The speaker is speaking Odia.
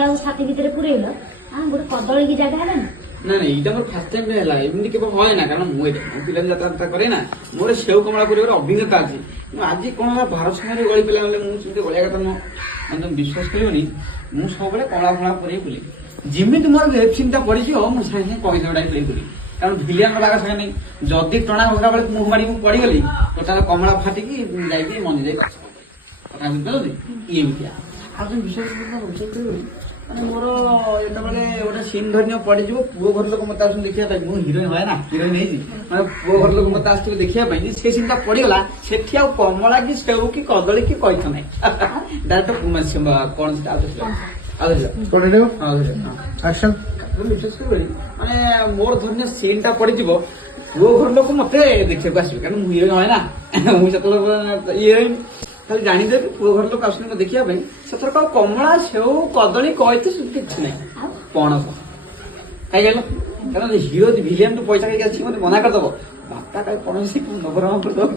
କମଳାକୁ ଛାତି ଭିତରେ ପୁରେଇଲ ଗୋଟେ କଦଳୀ କି ଜାଗା ହେଲା ନା ନା ନା ଏଇଟା ମୋର ଫାର୍ଷ୍ଟ ଟାଇମ୍ ହେଲା ଏମିତି କେବେ ହୁଏ ନା କାରଣ ମୁଁ ଏଇଟା ପିଲା ଯାତ୍ରା କରେ ନା ମୋର ସେଉ କମଳା କରିବାର ଅଭିଜ୍ଞତା ଅଛି କିନ୍ତୁ ଆଜି କଣ ହେଲା ଭାରତ ସମୟରେ ଗଳି ପିଲା ହେଲେ ମୁଁ ସେମିତି ଗଳିଆ କଥା ନୁହଁ ମାନେ ତମେ ବିଶ୍ୱାସ କରିବନି ମୁଁ ସବୁବେଳେ କମଳା ଫମଳା କରି ବୁଲି ଯେମିତି ମୋର ୱେବ୍ ସିନ୍ ଟା ପଡିଯିବ ମୁଁ ସାଙ୍ଗେ ସାଙ୍ଗେ କହି ଗୁଡା ପ୍ଲେ କଲି କାରଣ ଭିଲିଆନ ବାଗା ସାଙ୍ଗେ ନାହିଁ ଯଦି ଟଣା ଘୋଡ଼ା ବେଳେ ମୁହଁ ମାଡ଼ି ମୁଁ ପଡିଗଲି ଟୋଟାଲ କମଳା ଫାଟିକି ଯାଇକି ମଞ୍ଜି ଯାଇ କଥା ବୁଝିପାରୁଛି ଏମିତିଆ ଆଉ ତମେ ବିଶ୍ୱାସ କରିବନି ମାନେ ମୋର ଯେତେବେଳେ ଗୋଟେ ସିନ୍ ଧରିନିଅ ପଡିଯିବ ପୁଅ ଘର ଲୋକ ମତେ ଆସୁଛନ୍ତି ଦେଖିବା ପାଇଁ ମୁଁ ହିରୋଇନ ହୁଏ ନା ହିରୋଇନ ହେଇଛି ମାନେ ପୁଅ ଘର ଲୋକ ମତେ ଆସିଥିବେ ଦେଖିବା ପାଇଁ ସେ ସିନ୍ ଟା ପଡିଗଲା ସେଠି ଆଉ କମଳା କି ସେଉ କି କଦଳୀ କି କହିଥ ନାହିଁ ଡାଇରେକ୍ଟ କଣ ସେଟା ବିଶ୍ୱାସ କରିବନି ମାନେ ମୋର ଧରିନିଅ ସିନ୍ ଟା ପଡିଯିବ ପୁଅ ଘର ଲୋକ ମତେ ଦେଖିବାକୁ ଆସିବେ କାରଣ ମୁଁ ହିରୋଇନ ହୁଏ ନା ମୁଁ ସେତେବେଳେ ହିରୋଇନ ଖାଲି ଜାଣିଦେବି ପୁଅ ଘର ଲୋକ ଆସୁଛନ୍ତି ଦେଖିବା ପାଇଁ ସେଥର କମଳା ସେଉ କଦଳୀ କହିତେ କିଛି ନାହିଁ ପଣସ ଖାଇଗଲ କାରଣ ହିରୋ ଭିଲିଆନ ଟୁ ପଇସା ଖାଇକି ଆସିକି ମତେ ମନା କରିଦବ ବାପା କାହିଁ ପଣସ ନବରମ କରିଦବ